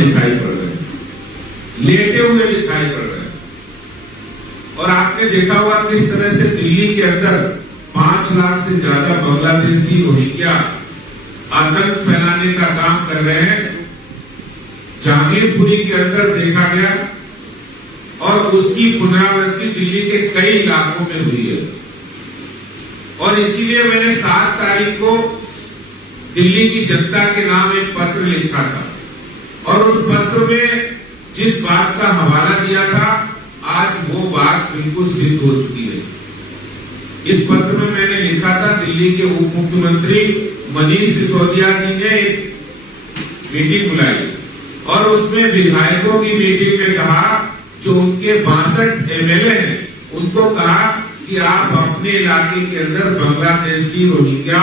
दिखाई पड़ रहे हैं, लेटे हुए दिखाई पड़ रहे हैं। और आपने देखा होगा किस तरह से दिल्ली के अंदर 5 लाख से ज्यादा बांग्लादेशी रोहिंग्या आतंक फैलाने का काम कर रहे हैं। जहांगीरपुरी के अंदर देखा गया और उसकी पुनरावृत्ति दिल्ली के कई इलाकों में हुई है। और इसीलिए मैंने 7 तारीख को दिल्ली की जनता के नाम एक पत्र लिखा था और उस पत्र में जिस बात का हवाला दिया था आज वो बात बिल्कुल सिद्ध हो चुकी है। इस पत्र में मैंने लिखा था दिल्ली के उप मुख्यमंत्री मनीष सिसोदिया जी ने एक मीटिंग बुलाई और उसमें विधायकों की मीटिंग में कहा जो उनके 62 एमएलए हैं उनको कहा कि आप अपने इलाके के अंदर बांग्लादेशी रोहिंग्या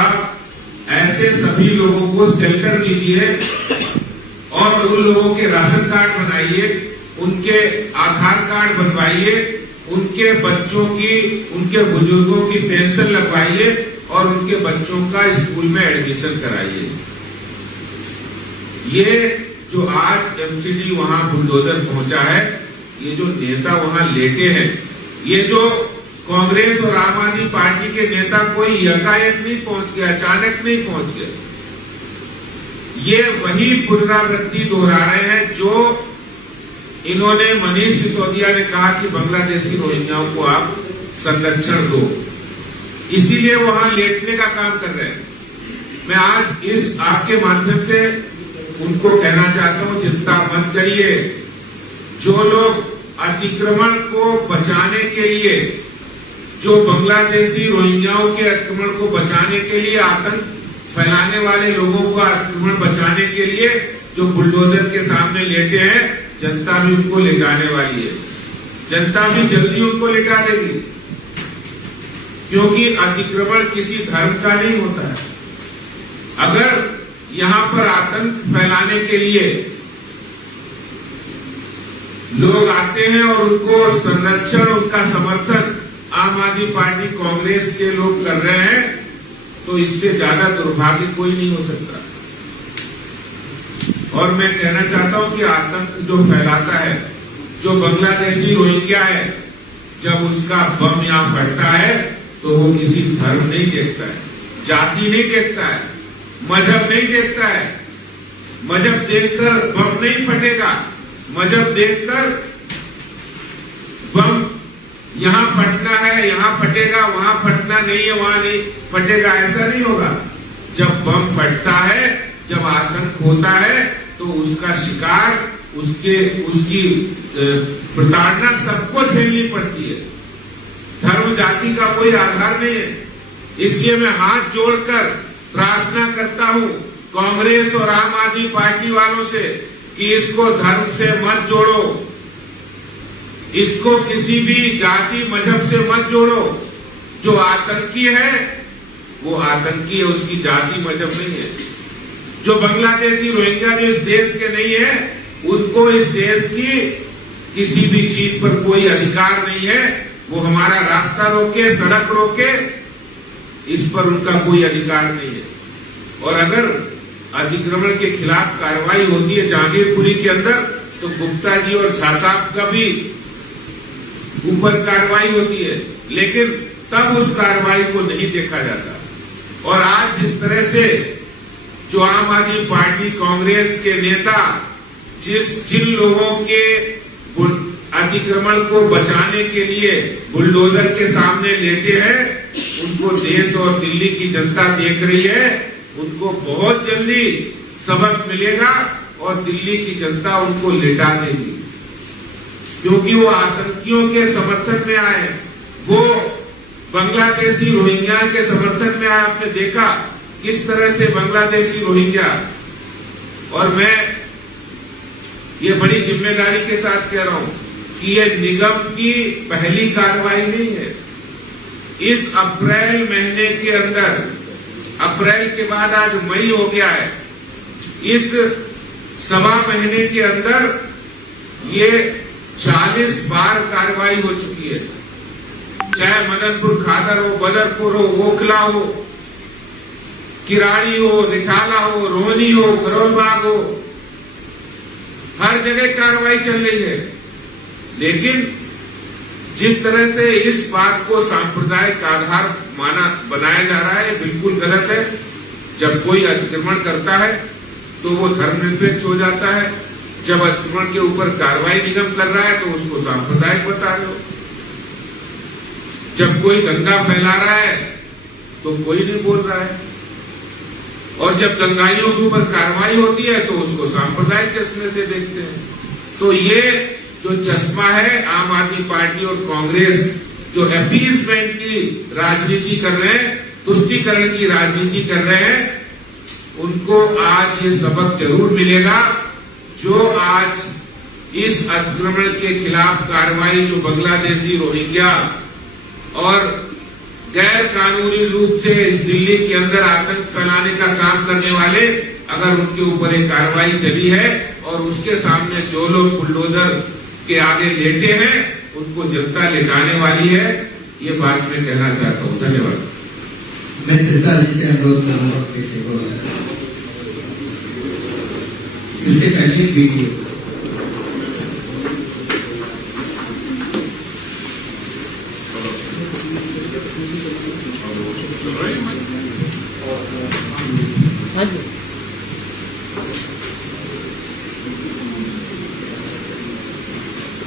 ऐसे सभी लोगों को शेल्टर दीजिए और उन लोगों के राशन कार्ड बनाइए, उनके आधार कार्ड बनवाइए, उनके बच्चों की, उनके बुजुर्गों की पेंशन लगवाइए और उनके बच्चों का स्कूल में एडमिशन कराइए। ये जो आज एमसीडी वहां बुलडोजर पहुंचा है, ये जो नेता वहां लेटे हैं, ये जो कांग्रेस और आम आदमी पार्टी के नेता कोई यकायक नहीं पहुंच गया, अचानक नहीं पहुंच गया। ये वही पुनरावृत्ति दोहरा रहे हैं जो इन्होंने मनीष सिसोदिया ने कहा कि बांग्लादेशी रोहिंग्याओं को आप संरक्षण दो, इसीलिए वहां लेटने का काम कर रहे हैं। मैं आज इस आपके माध्यम से उनको कहना चाहता हूं चिंता मत करिए। जो लोग अतिक्रमण को बचाने के लिए, जो बांग्लादेशी रोहिंग्याओं के अतिक्रमण को बचाने के लिए, आतंक फैलाने वाले लोगों को अतिक्रमण बचाने के लिए जो बुलडोजर के सामने लेटे हैं, जनता भी उनको लिटाने वाली है। जनता भी जल्दी उनको लिटा देगी, क्योंकि अतिक्रमण किसी धर्म का नहीं होता है। अगर यहां पर आतंक फैलाने के लिए लोग आते हैं और उनको संरक्षण, उनका समर्थन आम आदमी पार्टी, कांग्रेस के लोग कर रहे हैं, तो इससे ज्यादा दुर्भाग्य कोई नहीं हो सकता। और मैं कहना चाहता हूं कि आतंक जो फैलाता है, जो बांग्लादेशी रोहिंग्या है, जब उसका बम यहां फटता है तो वो किसी धर्म नहीं देखता है, जाति नहीं देखता है, मजहब नहीं देखता है। मजहब देखकर बम नहीं फटेगा, मजहब देखकर बम यहां फटना है, यहां फटेगा, वहां फटना नहीं है, वहां नहीं फटेगा, ऐसा नहीं होगा। जब बम फटता है, जब आतंक होता है, तो उसका शिकार, उसकी प्रताड़ना सबको झेलनी पड़ती है। धर्म जाति का कोई आधार नहीं है। इसलिए मैं हाथ जोड़कर प्रार्थना करता हूं कांग्रेस और आम आदमी पार्टी वालों से कि इसको धर्म से मत जोड़ो, इसको किसी भी जाति मजहब से मत जोड़ो। जो आतंकी है वो आतंकी है, उसकी जाति मजहब नहीं है। जो बांग्लादेशी रोहिंग्या जो इस देश के नहीं है, उनको इस देश की किसी भी चीज पर कोई अधिकार नहीं है। वो हमारा रास्ता रोके, सड़क रोके, इस पर उनका कोई अधिकार नहीं है। और अगर अतिक्रमण के खिलाफ कार्रवाई होती है जहांगीरपुरी के अंदर, तो गुप्ता जी और झा साहब का भी ऊपर कार्रवाई होती है, लेकिन तब उस कार्रवाई को नहीं देखा जाता। और आज जिस तरह से जो आम आदमी पार्टी, कांग्रेस के नेता जिन लोगों के अतिक्रमण को बचाने के लिए बुलडोजर के सामने लेटे हैं, उनको देश और दिल्ली की जनता देख रही है। उनको बहुत जल्दी सबक मिलेगा और दिल्ली की जनता उनको लिटा देगी, क्योंकि वो आतंकियों के समर्थन में आए, वो बांग्लादेशी रोहिंग्या के समर्थन में आए। आपने देखा किस तरह से बांग्लादेशी रोहिंग्या, और मैं ये बड़ी जिम्मेदारी के साथ कह रहा हूं कि ये निगम की पहली कार्रवाई नहीं है। इस अप्रैल महीने के अंदर, अप्रैल के बाद आज मई हो गया है, इस 1.25 महीने के अंदर ये 40 बार कार्रवाई हो चुकी है। चाहे मदनपुर खादर हो, बदरपुर हो, ओखला हो, किराड़ी हो, रिठाला हो, रोहनी हो, करोलबाग हो, हर जगह कार्रवाई चल रही है। लेकिन जिस तरह से इस बात को सांप्रदायिक आधार बनाया जा रहा है, बिल्कुल गलत है। जब कोई अतिक्रमण करता है तो वो धर्मनिरपेक्ष हो जाता है। जब अतिक्रमण के ऊपर कार्रवाई निगम कर रहा है तो उसको सांप्रदायिक बता रहे हो। जब कोई दंगा फैला रहा है तो कोई नहीं बोल रहा है, और जब दंगाइयों के ऊपर कार्रवाई होती है तो उसको सांप्रदायिक चश्मे से देखते हैं। तो ये जो चश्मा है, आम आदमी पार्टी और कांग्रेस जो अपीसमेंट की राजनीति कर रहे हैं, तुष्टीकरण की राजनीति कर रहे हैं, उनको आज ये सबक जरूर मिलेगा। जो आज इस अतिक्रमण के खिलाफ कार्रवाई जो बांग्लादेशी रोहिंग्या और गैर कानूनी रूप से इस दिल्ली के अंदर आतंक फैलाने का काम करने वाले, अगर उनके ऊपर एक कार्रवाई चली है और उसके सामने जो लोग बुलडोजर के आगे लेटे हैं उनको जनता लेटाने वाली है, ये बात मैं कहना चाहता हूं। धन्यवाद। मैं त्रिशा जी से अनुरोध करूंगा किसी को, इससे पहले वीडियो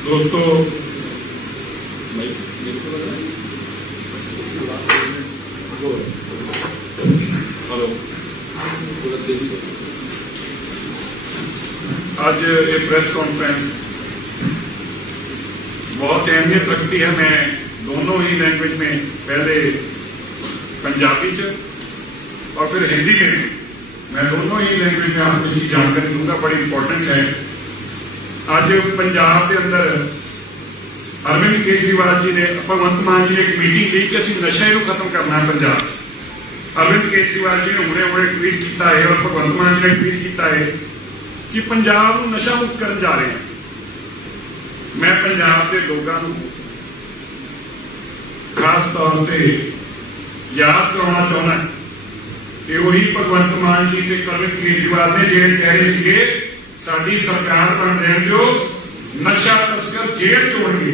दोस्तों, हेलो, आज ये प्रेस कॉन्फ्रेंस बहुत अहमियत रखती है। मैं दोनों ही लैंग्वेज में, पहले पंजाबी च और फिर हिंदी में, मैं दोनों ही लैंग्वेज में आपको इसकी जानकारी दूंगा। बड़ी इंपॉर्टेंट है। आज पंजाब के अंदर अरविंद केजरीवाल जी ने, भगवंत मान जी ने एक मीटिंग की कि असं नशे को खत्म करना है पंजाब। अरविंद केजरीवाल जी ने हुणे ट्वीट किया है और भगवंत मान जी ने ट्वीट किया है कि पंजाब को नशा मुक्त करने जा रहे हैं। मैं पंजाब के लोगों को खास तौर पर याद करवाना चाहना कि वही भगवंत मान जी के अरविंद केजरीवाल ने जो कह रहे थे साडी सरकार बन रहे जो नशा तस्कर जेल चोणगे,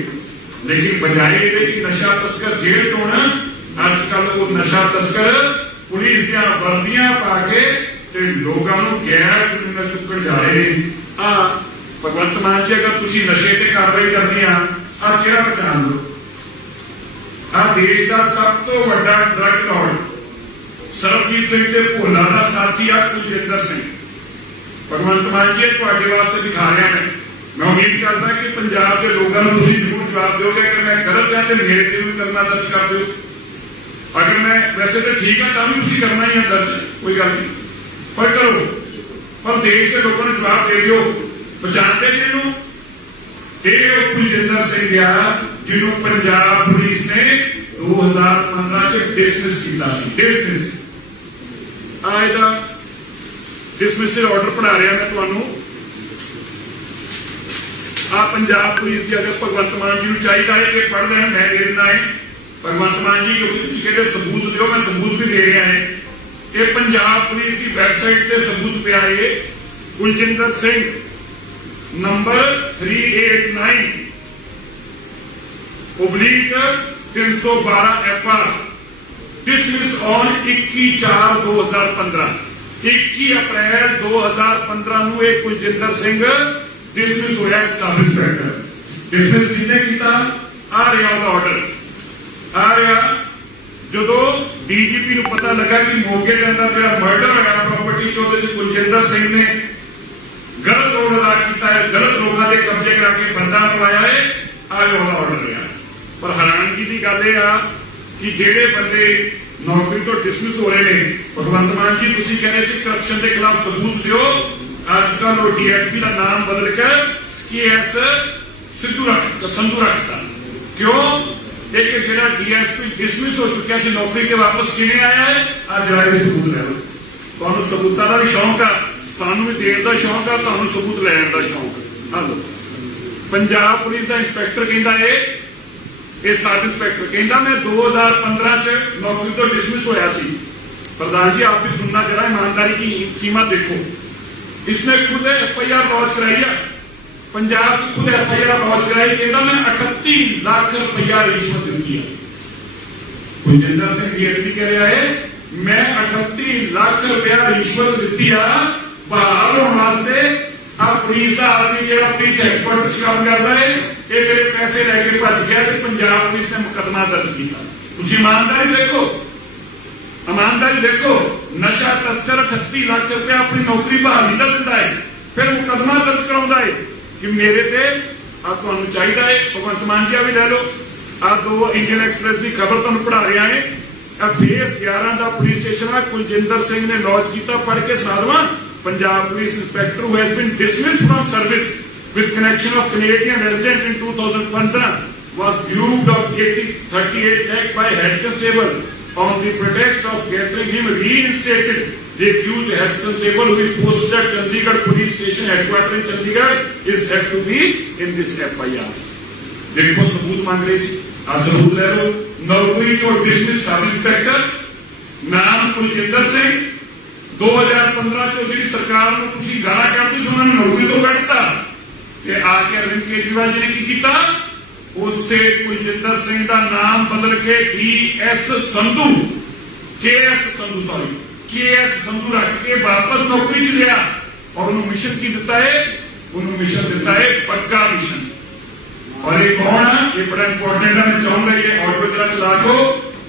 लेकिन बजाय ये कि नशा तस्कर जेल चोण, अजकल वो नशा तस्कर पुलिस दियां वर्दियां पा के ते लोगों को गैर क्रिमिनल चुकन जा रहे हैं। भगवंत मान जी, अगर तुसी नशे ते कार्रवाई करनी आ चेहरा पहचान लो। देश का सब तो बड़ा ड्रग लॉर्ड सरबजीत सिंह ते भोला का साथी आ कुलजिंदर सिंह। भगवंत मान जी तुहाडे वास्ते दिखा रहा है। मैं उम्मीद करता कि पंजाब के लोगों को तुसीं जरूर जवाब दोगे। अगर मैं गलत है तो मेरे ते भी करना दर्ज कर दो। अगर मैं वैसे तो ठीक है तो भी तुसीं करना ही है दर्ज, कोई गल नहीं, पर करो। पर देश के लोगों ने जवाब दे दियो। पहचानते जी इन्हूं? ये कुलजिंदर सिंह आ जिन्हों पंजाब पुलिस ने 2015 च डिसमिस किया। डिसमिस आएगा डिसमिसल ऑर्डर पढ़ा रहा मैं तुहानू। पंजाब पुलिस की अगर भगवंत मान जी चाहिए है कि पढ़ रहे हैं, मैं दे देना है भगवंत मान जी, क्योंकि तुम कहते सबूत दो, मैं सबूत भी दे रहा है। ये पंजाब पुलिस की वैबसाइट पे सबूत पे आए। Kuljinder Singh number 389 /312 FR dismiss on 21/4/2015। 21 अप्रैल 2015 एक कुलजिंदर सिंह डिसमिस होया सब इंस्पैक्टर। डिसमिस किसने किया? आ रहा उसका ऑर्डर आ रहा। जो डीजीपी को पता लगा कि मोगे के अंदर जो मर्डर होया प्रॉपर्टी चौधरी कुलजिंदर सिंह ने गलत रोड अदा किया है, गलत लोगों के कब्जे करके बंदा बुलाया है, आ रहा ऑर्डर लिया। पर हैरानगी की गल यह कि जेडे बंदे नौकरी तो डिसमिस हो रहे हैं, भगवंत मान जी तुम कह रहे थे करप्शन के खिलाफ सबूत दो। अजकल वो डीएसपी का नाम बदल कर KS संधू रखता। क्यों? एक जो डीएसपी डिसमिस हो चुका से नौकरी के वापस किमें आया है, आज जाके सबूत ले लो। तुहानू सबूतों का भी शौक है, सानू भी देने का शौक है, तुहानू सबूत लैन का शौक है। लो पंजाब पुलिस का इंस्पैक्टर कहता है, ये सब इंस्पैक्टर कहता मैं 2015 च नौकरी तो डिसमिस होया सी। प्रधान जी आप भी सुनना जरा, ईमानदारी की सीमा देखो। इसने खुद FIR लॉन्च कराई है पंजाब च खुद FIR लॉन्च कराई, कहता मैं 38 लाख रुपया रिश्वत दी है। कुलजिंदर सिंह DSP कह रहा है मैं 38 लाख रुपया रिश्वत दी है बहाल होने वास्ते। अब पुलिस का आदमी जो पुलिस हैडक्वार्टर च काम करता है ये मेरे पैसे लैके भज गया तो पंजाब पुलिस ने मुकदमा दर्ज किया। तुम ईमानदारी देखो, ईमानदारी देखो, नशा तस्कर 38 लाख रुपया अपनी नौकरी बहाली का दिता है, फिर मुकदमा दर्ज करा है कि मेरे ते तुहानू चाहिए है। भगवंत मान जी भी लै लो, आ 2 इंडियन एक्सप्रेस की खबर तुहानू पढ़ा रहा है। फेस 11 का पुलिस स्टेशन है कुलजिंदर सिंह ने लॉन्च किया, पढ़ के साधवा। Punjab police inspector who has been dismissed from service with connection of Canadian resident in 2015 was duped of 38 lakhs by head constable on the pretext of getting him reinstated. The accused head constable who is posted at Chandigarh police station headquarters in Chandigarh is said to be in this FIR. देखो सबूत मांग रहे सी, आ सबूत ले लो। नौकरी जो dismiss sub inspector नाम कुलजिंदर सिंह 2015 चो जी सरकार को तुसी गाला करती सी उन्होंने नौकरी तो कटता ते आके अरविंद केजरीवाल जी ने की किया उससे कुलजिंदर सिंह का नाम बदल के DS संधू KS संधू रख के वापस नौकरी च लिया और उन्होंने मिशन की दिता है, उन्होंने मिशन दिता है पक्का मिशन। और ये कौन है, ये बड़ा इंपॉर्टेंट है, मैं चाहूंगा ये ऑडियो जरा चला दो।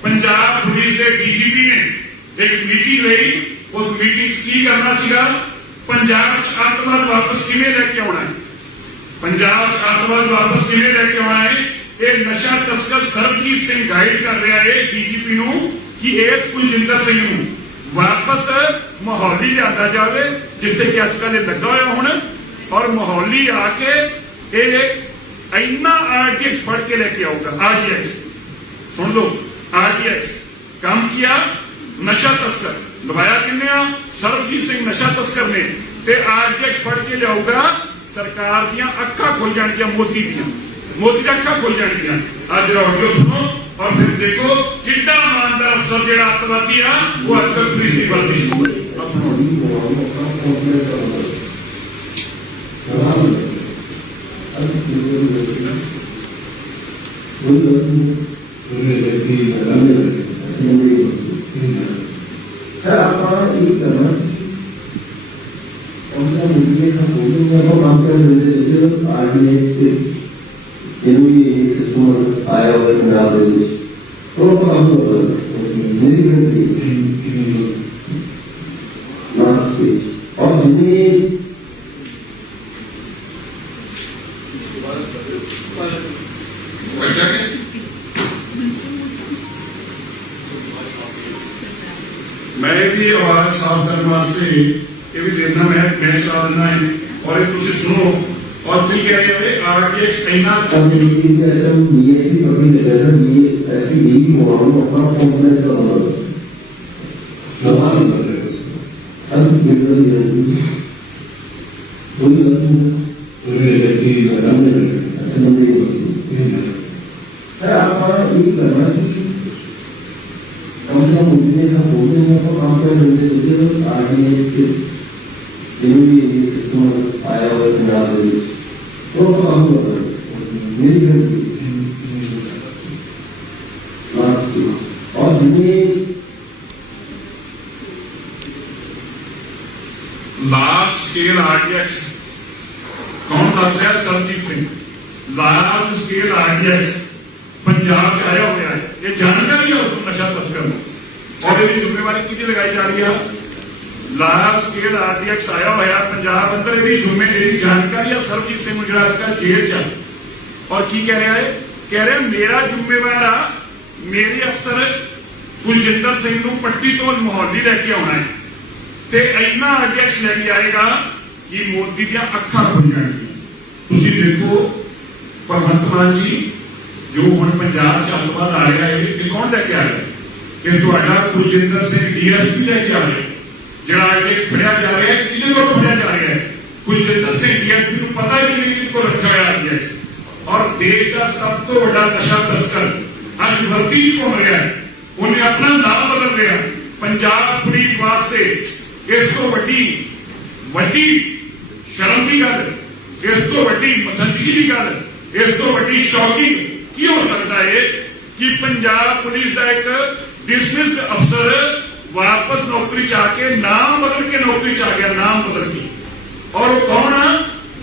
पंजाब पुलिस के DGP ने एक मीटिंग रही, उस मीटिंग की करना सीगा पंजाब च आतंकवाद वापस किवें लेके आना है, पंजाब च आतंकवाद वापस किवें लेके आना है। ये नशा तस्कर सरबजीत सिंह गाइड कर रहा है DGP नूं कि इस कुलजिंदर सिंह नूं वापस मोहाली लिया जाए जिथे कि अजकल लगा हुआ हुण, और मोहाली आके ये इन्ना RTX फड़ के लेके आऊगा। RTX सुन लो, RTX काम किया नशा तस्कर, दबाया किन्ने सरबजीत सिंह नशा तस्कर ने, ते RTX फड़ के लियाऊगा। सरकार दियां अखां खुल जाणगियां, मोदी दी अखां खुल जाणगियां। आज ऑडियो सुनो और फिर देखो कितना ईमानदार अफसर जिहड़ा अतवादी आ वो अजकल पुलिस की वर्दी सर आपका ये करना RDS के सिस्टम आया हुआ पंजाब तो काम मेरी और जिन्हें मैं भी आवाज साफ करने वास्ते ये भी देना मैं चाह देना है और तुम सुनो और तुम कह रहे हो RTX इतना DSP पकड़ी लगा था, ये ऐसी यही हुआ अपना कॉन्फिडेंस का सर आपका ये करना कम से कम उठने का बोलने में तो काम कर RDS के सिस्टम आया हुआ पंजाब तो काम मेरी और जिन्हें लार्ज स्केल RTX कौन दस रहा? Sarabjit Singh. Large scale RTX Punjab च आया हुआ है, ये जानकारी है उस नशा तस्कर और इसकी जिम्मेवारी कितनी लगाई जा रही है? लार्ज स्केल RTX आया हुआ पंजाब अंदर, यही जानकारी है सरबजीत सिंह जो आजकल जेल च और की कह रहा है? कह रहे मेरा जिम्मेवार आ मेरे अफसर कुलजिंदर सिंह नूं पट्टी तो मोहाली लैके आना है ते इन्ना RTX लैके आएगा कि मोदी दी अखां खुल जाएंगी। तुसीं देखो भगवंत मान जी जो हुण पंजाब च आतंकवाद आ रहा है ये कौन लैके आ रहा है? कि तुहाडा कुलजिंदर सिंह DSP लैके आ रहा है, जिहड़ा RTX फड़िया जा रहा है किहदे कोल फड़िया जा रहा है? कुलजिंदर सिंह DSP नूं पता ही नहीं कि को रखा गया RTX और देश का सब तो बड़ा नशा तस्कर अज वर्दी च घूम रहा है, उन्हें अपना नाम बदल रहा। पंजाब पुलिस वास्ते इस तो वड्डी शर्म की गल इस तो वड्डी मथंजगी की गल, इस तो वड्डी शॉकिंग की हो सकता है कि पंजाब पुलिस का एक डिसमिस्ड अफसर वापस नौकरी च आके नाम बदल के नौकरी च आ गया, नाम बदल के। और वो कौन आ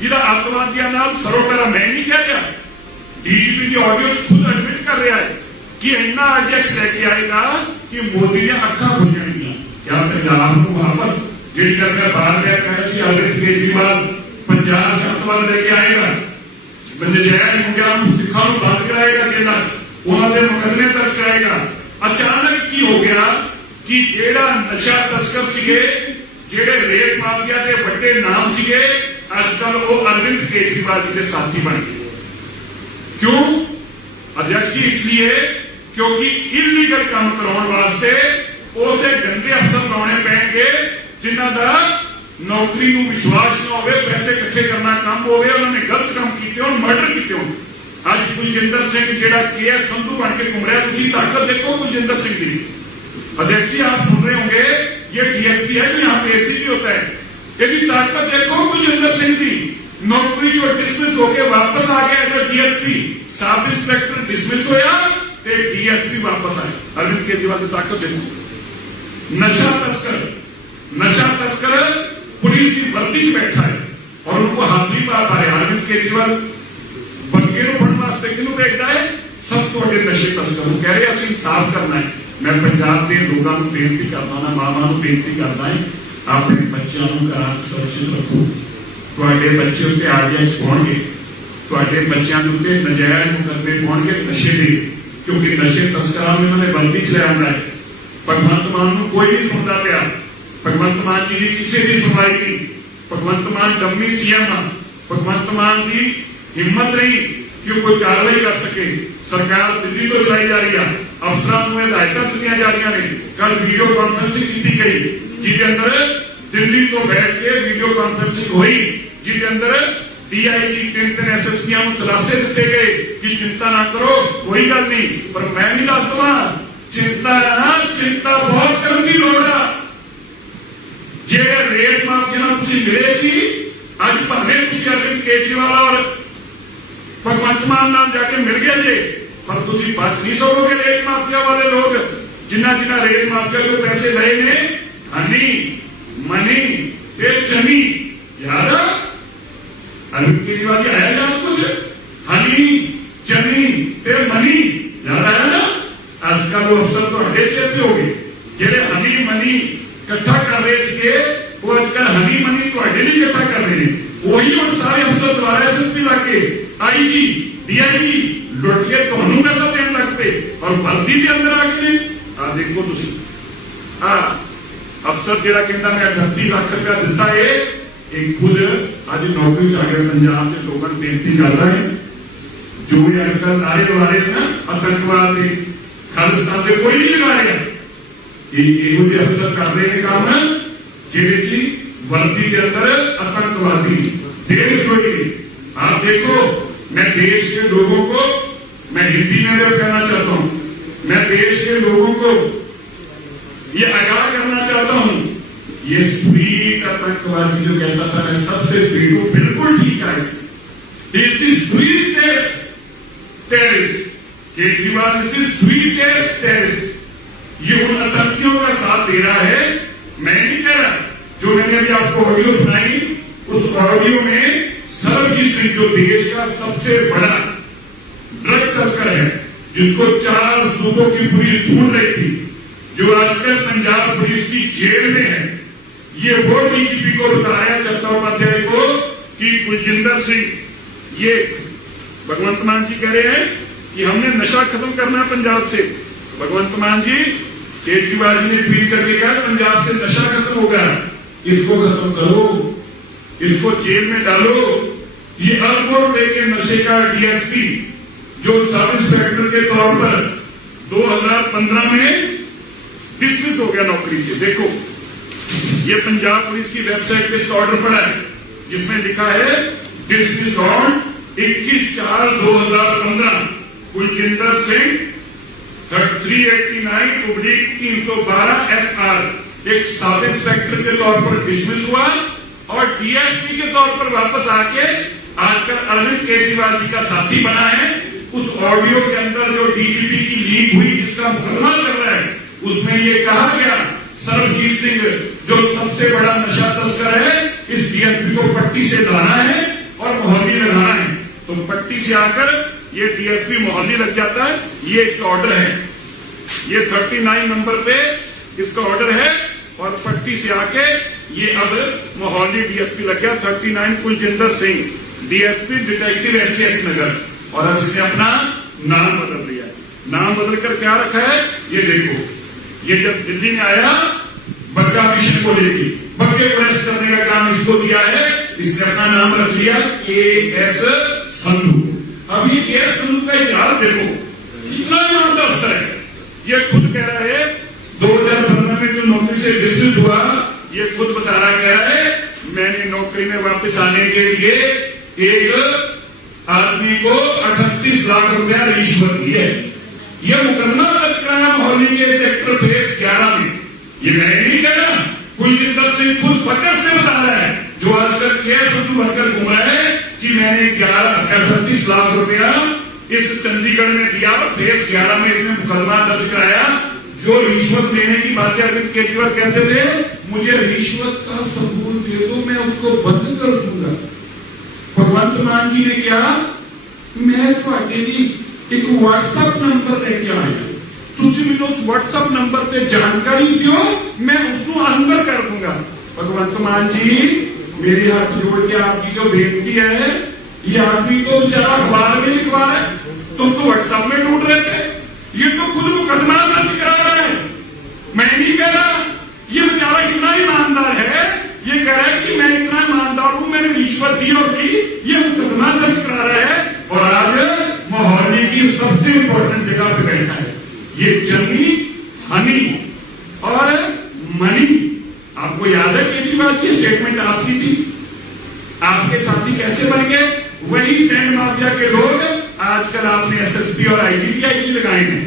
जिहदा अतवादियों नाल सरोपैरा, मैं नहीं कह रहा, डीजीपी की ऑडियो खुद एडमिट कर रहा है कि इन्ना एडजस्ट लेके आएगा कि मोदी ने अखा खुल जाएंगी। क्या पंजाब को वापस जी करके बाहर गया कह रहे अरविंद केजरीवाल पंजाब अतवाद लेके आएगा, नजायज मुंडिया सिखा बंद कराएगा, जेलों उन्होंने मुकदमे दर्ज कराएगा। अचानक की हो गया कि जेड़ा नशा तस्कर सीगे, जेड़े रेत माफिया के बड़े नाम सीगे, अजकल वो अरविंद केजरीवाल जी के साथी बन गए। क्यों अध्यक्ष जी? इसलिए क्योंकि इलीगल काम कराने वास्ते उसे गंदे अफसर बनाने पैणगे जिन्हां दा नौकरी नूं विश्वास न होवे, पैसे इकट्ठे करना काम होवे, उन्होंने गलत काम किए हो, मर्डर किए हो। अज कुलजिंदर सिंह जिहड़ा केएस संधू बन के घूम रहा है, तुसीं ताकत देखो कुलजिंदर सिंह की। अध्यक्ष जी आप सुन रहे होंगे, ये डीएसपी है जो यहाँ पे एसीपी होता है, यदि ताकत देखो कुलजिंदर सिंह की। नौकरी जो डिसमिस होकर वापस आ गया as DSP, sub inspector dismiss होया ते डीएसपी वापस आए। अरविंद केजरीवाल की ताकत देखो। नशा तस्कर पुलिस की वर्दी च बैठा है और उनको हाथ नहीं पा रहे। अरविंद केजरीवाल बंगे फड़ने वास्ते किनू भेजता है? सब तो अगे नशे तस्कर कह रहे असं साफ करना है। मैं पंजाब के लोगों को बेनती करता ना, मावां को बेनती करता है, अपने बच्चों को घर सुरक्षित रखो। तुहाडे बच्चे उत्ते आरडीएक्स पाउणगे, तुहाडे बच्चों के उत्ते नजायज मुकदमे पाउणगे नशे दे, क्योंकि नशे तस्करां नूं इन्हां ने वर्दी च लै आउंदा है। भगवंत मान नूं कोई नहीं सुनता पिया, भगवंत मान जी की किसी की सुनवाई नहीं। भगवंत मान डम्मी सीएम आ, भगवंत मान की हिम्मत नहीं कि कोई कार्रवाई कर सके। सरकार दिल्ली तो चलाई जा रही है, अफसरों को हिदायतां दित्तियां जा रही ने। कल वीडियो कॉन्फ्रेंसिंग की गई जिसके अंदर दिल्ली तो बैठ के वीडियो कॉन्फ्रेंसिंग हुई, जिसके अंदर डीआईजी 3 एसएसपीआं को खुलासे दिते गए कि चिंता ना करो, कोई गल नहीं। पर मैं नहीं दस दवा, चिंता बहुत करने की लोड़ है। जेड़े रेत माफिया मिले सी, अज भावें अरविंद केजरीवाल और भगवंत मान नाल जाके मिल गए थे, पर तुम बच नहीं सकोगे। रेत माफिया वाले लोग जिन्ना रेत माफिया जो पैसे लए ने, हनी मनी ते चनी, याद अरविंद केजरीवाल जी आया याद कुछ? हनी चनी ते मनी याद आया ना? आजकल वो अफसर तो हटे चेते हो गए, जेडे हनी मनी इकट्ठा कर रहे थे, वो आजकल हनी मनी तो हटे नहीं इकट्ठा कर रहे हैं। वही और सारे अफसर द्वारा एसएसपी लाके आईजी डीआईजी लुट के तुहानू पैसा देने लग पे और वर्दी के अंदर आके आ देखो तुसी अफसर जेड़ा कहता मैं 38 लाख रुपया दिता है, एक खुद अज नौकरी च आ गया। पंजाब के लोगों को बेनती कर रहा है, जो भी अजकल नारे लगा रहे ना आतंकवाद के खालिस्तान के, कोई नहीं लगा रहा कि यहो जे अफसर कर रहे हैं काम जेडे की वर्दी के अंदर आतंकवादी देशद्रोही। आप देखो, मैं देश के लोगों को, मैं हिंदी में कहना चाहता हूं, मैं देश के लोगों को ये आगाह करना चाहता हूं, ये स्वीट आतंकवादी जो कहता था मैं सबसे स्वीट हूं, बिल्कुल ठीक है। इतनी स्वीटेस्ट टेररिस्ट केजरीवाल, इतनी स्वीटेस्ट टेररिस्ट, ये उन आतंकियों का साथ दे रहा है। मैं नहीं कह रहा, जो मैंने अभी आपको ऑडियो सुनाई, उस ऑडियो में सरबजीत सिंह जो देश का सबसे बड़ा ड्रग तस्कर है, जिसको 4 सूबों की पुलिस ढूंढ रही थी, जो आजकल पंजाब पुलिस की जेल में है, ये वो डीजीपी को बताया चट्टोपाध्याय को कि कुलजिंदर सिंह, ये भगवंत मान जी कह रहे हैं कि हमने नशा खत्म करना है पंजाब से। भगवंत मान जी, केजरीवाल जी ने ट्वीट करके कहा पंजाब से नशा खत्म होगा, इसको खत्म करो, इसको जेल में डालो। ये अरबों रुपए के नशे का डीएसपी जो सब इंस्पेक्टर के तौर पर 2015 में डिसमिस हो गया नौकरी से। देखो, ये पंजाब पुलिस की वेबसाइट पे ऑर्डर पड़ा है जिसमें लिखा है dismiss on 21/4/2015 Kuljinder Singh 389/312 FR एक सब इंस्पेक्टर के तौर पर डिसमिस हुआ और डीएसपी के तौर पर वापस आके आजकल अरविंद केजरीवाल जी का साथी बना है। उस ऑडियो के अंदर जो डीजीपी की लीक हुई, जिसका मुकदमा चल रहा है, उसमें ये कहा गया सरबजीत सिंह जो सबसे बड़ा नशा तस्कर है, इस डीएसपी को पट्टी से लाना है और मोहाली में लाना है। तो पट्टी से आकर ये डीएसपी मोहाली लग जाता है। ये इसका ऑर्डर है, ये 39 नंबर पे इसका ऑर्डर है और पट्टी से आके ये अब मोहाली डीएसपी लग गया। 39 Kuljinder Singh, DSP detective SCS Nagar. और अब इसने अपना नाम बदल लिया है। नाम बदलकर क्या रखा है, ये देखो। ये जब दिल्ली में आया बग्गा मिशन को लेकर, बग्गे को अरेस्ट करने का काम इसको दिया है। इसने अपना नाम रख लिया KS संधू। अब ये KS संधू का इतिहास देखो, कितना ईमानदार अफसर है। ये खुद कह रहा है 2015 में जो नौकरी से डिसमिस हुआ, ये खुद बता रहा कह रहा है मैंने नौकरी में वापस आने के लिए एक आदमी को 38 लाख रुपया रिश्वत दी है। यह मुकदमा दर्ज कराया मोहाली के सेक्टर फेस 11 में। ये मैं नहीं कह रहा, कुलजिंदर सिंह खुद फकर से बता रहा है, जो आजकल केस संधू बनकर घूम रहा है कि मैंने 38 लाख रुपया इस चंडीगढ़ में दिया। फेस 11 में इसने मुकदमा दर्ज कराया। जो रिश्वत लेने की बातें अरविंद केजरीवाल कहते थे, मुझे रिश्वत का सबूत दे दो, मैं उसको बंद कर दूंगा। भगवंत मान जी ने क्या, मैं ਤੁਹਾਡੇ ਲਈ एक व्हाट्सएप नंबर लेके आया, तुझे मैंने उस व्हाट्सएप नंबर पे जानकारी दियो, मैं उसको अंदर कर दूंगा। भगवंत मान जी, मेरे हाथ जोड़ के आप जी को बेनती है, ये आदमी को बेचारा अखबार में लिखवा रहा है, तुम तो व्हाट्सएप में ढूंढ रहे थे। ये तो खुद मुकदमा दर्ज करा रहा है, मैं नहीं कह रहा। ये बेचारा कितना ईमानदार है, ये कह रहा है कि मैं इतना ईमानदार हूं, मैंने रिश्वत दी होगी। ये मुकदमा दर्ज करा रहा है और आज मोहाली की सबसे इंपॉर्टेंट जगह पे बैठा है। ये चन्नी, हनी और मनी। आपको याद है केजरीवाल की स्टेटमेंट आपकी थी, आपके साथी कैसे बन गए? वही सैंड माफिया के लोग आजकल आपने एसएसपी और आईजी लगाए हैं।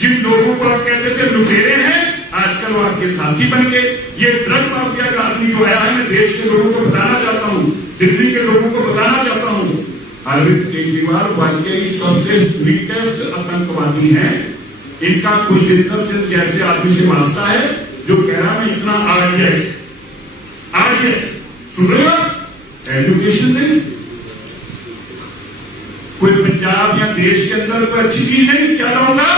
जिन लोगों को आप कहते थे लुटेरे हैं, आजकल वो आपके साथी बन गए। ये ड्रग माफिया का आदमी जो आया है, मैं देश के लोगों को बताना चाहता हूं, दिल्ली के लोगों को बताना चाहता हूं, अरविंद केजरीवाल वाकई सबसे स्वीटेस्ट आतंकवादी हैं। इनका कुलजिंदर सिंह जैसे आदमी से वास्ता है, जो कह रहा मैं इतना आरडीएस सुन रहे हो, एजुकेशन नहीं, कोई पंजाब या देश के अंदर कोई अच्छी चीज नहीं, क्या होगा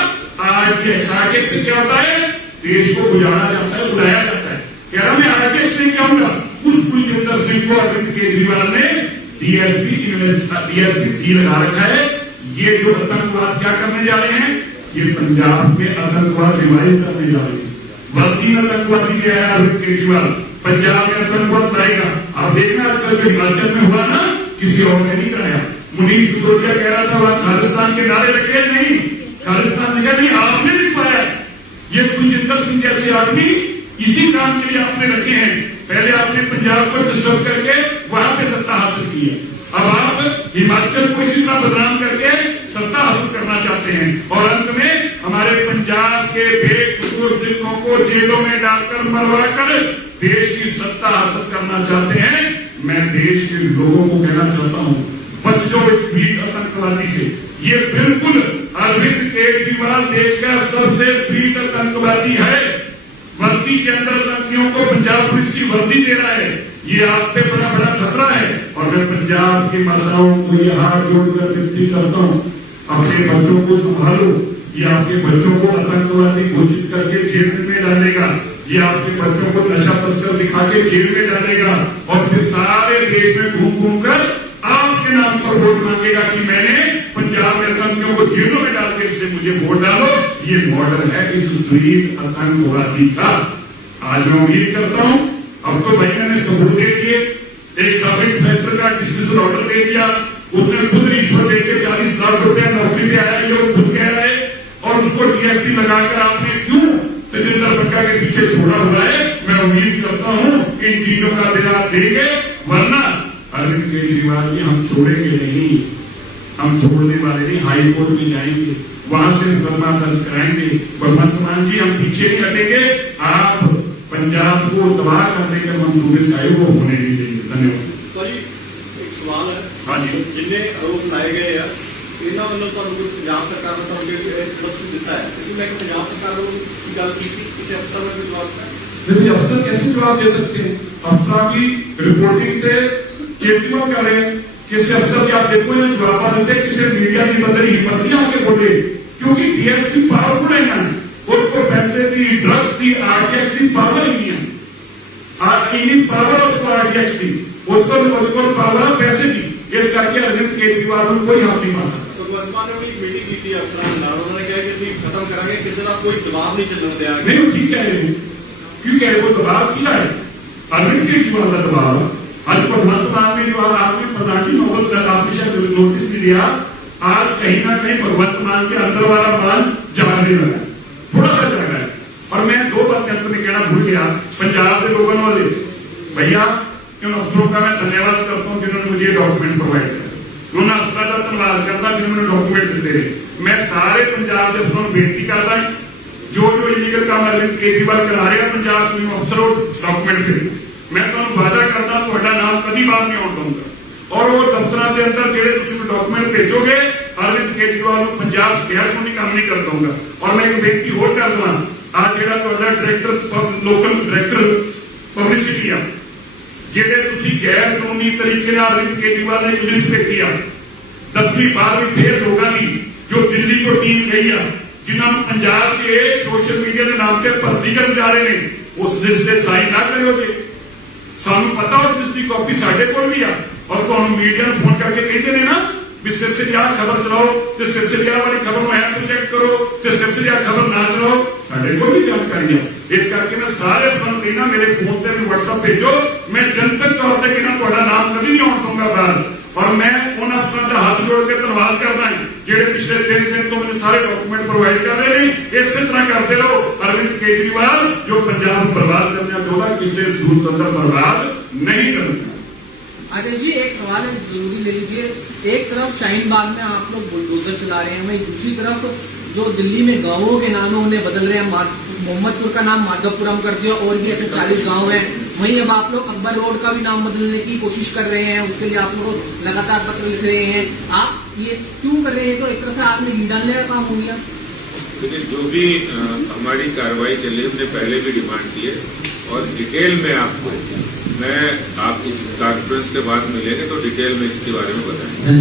आरडीएस। आरडीएस से क्या होता है, देश को गुजारा जाता है, बुलाया जाता है। कह रहा मैं आरडीएस नहीं कहूंगा। उस कुलजिंदर सिंह को अरविंद केजरीवाल ने डीएसपी लगा रखा है। ये जो आतंकवाद क्या करने जा रहे हैं, ये पंजाब में आतंकवाद रिवाइव करने जा रहे हैं। वर्दी में आतंकवादी क्या है अरविंद केजरीवाल, पंजाब में आतंकवाद लाएगा। आप देखना आजकल जो हिमाचल में हुआ ना, किसी और ने नहीं कराया। मुनीष सिसोदिया कह रहा था वहां खालिस्तान के नारे लगे, नहीं खालिस्तान ने कहा नहीं, आपने लिखवाया। ये कुलजिंदर सिंह जैसे आदमी इसी काम के लिए आपने रखे हैं। पहले आपने पंजाब को डिस्टर्ब करके वहां पे सत्ता हासिल की है, अब आप हिमाचल को इसी तरह बदनाम करके सत्ता हासिल करना चाहते हैं। और अंत में हमारे पंजाब के बेकसूर सिखों को जेलों में डालकर मरवाकर देश की सत्ता हासिल करना चाहते हैं। मैं देश के लोगों को कहना चाहता हूं, बच जाओ इस वीक आतंकवादी से। ये बिल्कुल अरविंद केजरीवाल देश का सबसे स्वीट आतंकवादी है। वर्दी के अंदर आतंकियों को पंजाब पुलिस की वर्दी दे रहा है, ये आप पे बड़ा बड़ा खतरा है। और मैं पंजाब की महिलाओं को ये हाथ जोड़कर विनती करता हूं, अपने बच्चों को संभालो। ये आपके बच्चों को आतंकवादी घोषित करके जेल में डालेगा, ये आपके बच्चों को नशा तस्कर दिखा के जेल में डालेगा और फिर सारे देश में घूम घूम कर आपके नाम पर वोट मांगेगा कि मैंने पंजाब में आतंकियों को जेलों में डाल के इसलिए मुझे वोट डालो। ये मॉडल है इस स्वीट आतंकवादी का। आज मैं उम्मीद करता हूं, अब तो भाई मैंने सबूत दे दिए, एक सब इंस्पेक्टर का डिसमिसल ऑर्डर दे दिया, उसने खुद रिश्वत देकर 40 लाख रुपया नौकरी पे आया, ये खुद कह रहे, और उसको डीएसपी लगाकर आपने क्यों तेजिंदर बग्गा के पीछे छोड़ा हुआ है। मैं उम्मीद करता हूं इन चीजों का दिन आप देंगे, वरना अरविंद केजरीवाल जी हम छोड़ेंगे नहीं, हम छोड़ने वाले नहीं। हाई कोर्ट में जाएंगे, वहां से मुकदमा दर्ज कराएंगे। भगवंत मान जी हम पीछे नहीं हटेंगे, आप पंजाब को तबाह करने के मंसूबे से आए वो होने नहीं देंगे। धन्यवाद। एक सवाल है, ਹਾਂਜੀ ਜਿੰਨੇ ਆਰੋਪ ਲਾਏ ਗਏ ਆ ਇਹਨਾਂ ਵੱਲੋਂ ਤੁਹਾਨੂੰ ਕੋਈ ਪੰਜਾਬ ਸਰਕਾਰ ਨੇ ਤੁਹਾਨੂੰ ਮਸੂਦ ਦਿੱਤਾ ਹੈ ਤੁਸੀਂ ਮੈਂ ਪੰਜਾਬ ਸਰਕਾਰ ਨੂੰ ਕੀ ਗੱਲ ਕੀਤੀ ਕਿਸੇ ਅਫਸਰ ਨੇ ਕੋਈ ਜਵਾਬ ਦਿੱਤਾ देखिए अफसर कैसे जवाब दे सकते हैं? अफसर की रिपोर्टिंग पे केजरीवाल कर रहे हैं। किसी अफसर की आप देखो इन्हें जवाब देते किसी मीडिया की बदली हिम्मत नहीं आके बोले क्योंकि डीएसपी पावरफुल है ना उनको पैसे की ड्रग्स की आरटीएक्स की पावर ही नहीं है इन्हीं पावर और आरटीएक्स की उनको पावर पैसे की इस करके अरविंद केजरीवाल को कोई हाथ नहीं पा सकता। ਭਗਵੰਤ ਮਾਨ ਨੇ ਵੀ ਮੀਟਿੰਗ ਕੀਤੀ ਅਫਸਰਾਂ ਨਾਲ ਉਹਨਾਂ ਨੇ ਕਿਹਾ ਕਿ ਅਸੀਂ ਖਤਮ ਕਰਾਂਗੇ ਕਿਸੇ ਦਾ ਕੋਈ ਦਬਾਅ ਨਹੀਂ ਚੱਲਣ ਦਿਆਂਗੇ नहीं वो ठीक कह रहे हैं क्यों कह रहे वो दबाव किया है अरविंद केजरीवाल का दबाव आज भगवंत मान ने जो आपने प्रधानमंत्री नोबल तक आपने शायद नोटिस भी दिया आज कहीं ना कहीं भगवंत मान के अंदर वाला मान जागने लगा है थोड़ा सा जागा है और मैं दो बातें अंत में कहना भूल गया पंजाब के लोगों वाले भैया इन अफसरों का मैं धन्यवाद करता हूँ जिन्होंने मुझे डॉक्यूमेंट प्रोवाइड किया उन्होंने अफसर का धन्यवाद करता जिन्होंने डॉक्यूमेंट दिते रहे मैं सारे पंजाब के अफसरों को बेनती करता जो इलीगल काम अरविंद केजरीवाल करा रहे हैं पंजाब में अफसरों डॉक्यूमेंट करें मैं तुम्हें वादा करता ਤੁਹਾਡਾ नाम कभी बाहर नहीं आउट दूंगा और वो दफ्तर के अंदर ਜਿਹੜੇ ਤੁਸੀਂ डॉक्यूमेंट भेजोगे अरविंद केजरीवाल ਨੂੰ ਪੰਜਾਬ ਸ਼ਹਿਰ ਨੂੰ ਨਹੀਂ ਕੰਮ ਨਹੀਂ ਕਰ ਦਊਂਗਾ और मैं एक बेनती ਹੋਰ कर ਦਵਾਂ आज ਜਿਹੜਾ ਤੁਹਾਡਾ डायरेक्टर लोकल डायरेक्टर पब्लिसिटी ਆ ਜਿਹੜੇ ਤੁਸੀਂ ਗੈਰ ਕਾਨੂੰਨੀ ਤਰੀਕੇ ਨਾਲ ਅਰविंद केजरीवाल ਨੇ ਲਿਸਟ ਭੇਜੀ ਆ 10ਵੀਂ 12ਵੀਂ ਫੇਰ ਲੋਕਾਂ ਦੀ ਜੋ ਦਿੱਲੀ ਤੋਂ ਟੀਮ ਗਈ ਆ ਜਿਨ੍ਹਾਂ ਨੂੰ ਪੰਜਾਬ 'ਚ ਇਹ ਸੋਸ਼ਲ ਮੀਡੀਆ ਦੇ ਨਾਮ ਤੇ ਭਰਤੀ ਕਰਨ ਜਾ ਰਹੇ ਨੇ ਉਸ ਲਿਸਟ ਤੇ ਸਾਈਨ ਨਾ ਕਰਿਓ ਜੀ ਸਾਨੂੰ ਪਤਾ ਉਸ ਲਿਸਟ ਦੀ ਕਾਪੀ ਸਾਡੇ ਕੋਲ ਵੀ ਆ ਔਰ ਤੁਹਾਨੂੰ ਮੀਡੀਆ ਨੂੰ ਫੋਨ ਕਰਕੇ ਕਹਿੰਦੇ ਨੇ ਨਾ ਵੀ ਸਿਲਸਿਲਾ ਖਬਰ ਚਲਾਓ ਤੇ ਸਿਲਸਿਲਾ ਵਾਲੀ ਖਬਰ ਨੂੰ ਐਪ ਤੋਂ ਚੈੱਕ ਕਰੋ ਤੇ ਸਿਲਸਿਲਾ ਖਬਰ ਨਾ ਚਲਾਓ ਸਾਡੇ ਕੋਲ ਵੀ ਜਾਣਕਾਰੀ ਹੈ ਇਸ ਕਰਕੇ ਮੈਂ ਸਾਰੇ ਫੋਨ ਦੇਣਾ ਮੇਰੇ ਫੋਨ ਤੇ ਵੀ WhatsApp ਭੇਜੋ ਮੈਂ ਜਨਤਕ ਤੌਰ ਤੇ ਕਿਹਨਾਂ ਤੁਹਾਡਾ ਨਾਮ ਕਦੀ ਨਹੀਂ ਆਉਣ ਦਊਂਗਾ ਬਾਹਰ और मैं उन अफसरों का हाथ जोड़ के धन्यवाद करता हूं जेडे पिछले 3 दिन तो मैंने सारे डॉक्यूमेंट प्रोवाइड कर रहे हैं इसी तरह करते रहो अरविंद केजरीवाल जो पंजाब को बर्बाद करना चाहता किसी सूरत अंदर बर्बाद नहीं करना। आदेश जी एक सवाल है जरूरी ले लीजिए एक तरफ शाहीन बाग में आप लोग बुलडोजर चला रहे हैं वहीं दूसरी तरफ जो दिल्ली में गांवों के नामों उन्हें बदल रहे हैं मोहम्मदपुर का नाम माधवपुरम कर दिया और भी ऐसे 40 गांव हैं वहीं अब आप लोग अकबर रोड का भी नाम बदलने की कोशिश कर रहे हैं उसके लिए आप लोग लगातार पत्र लिख रहे हैं आप ये क्यों कर रहे हैं तो एक तरह से आपने घी डालने का काम हो गया। देखिए जो भी हमारी कार्रवाई चली हमने पहले भी डिमांड की है और डिटेल में आपको मैं आप इस कॉन्फ्रेंस के बाद मिलेंगे तो डिटेल में इसके बारे में बताएंगे।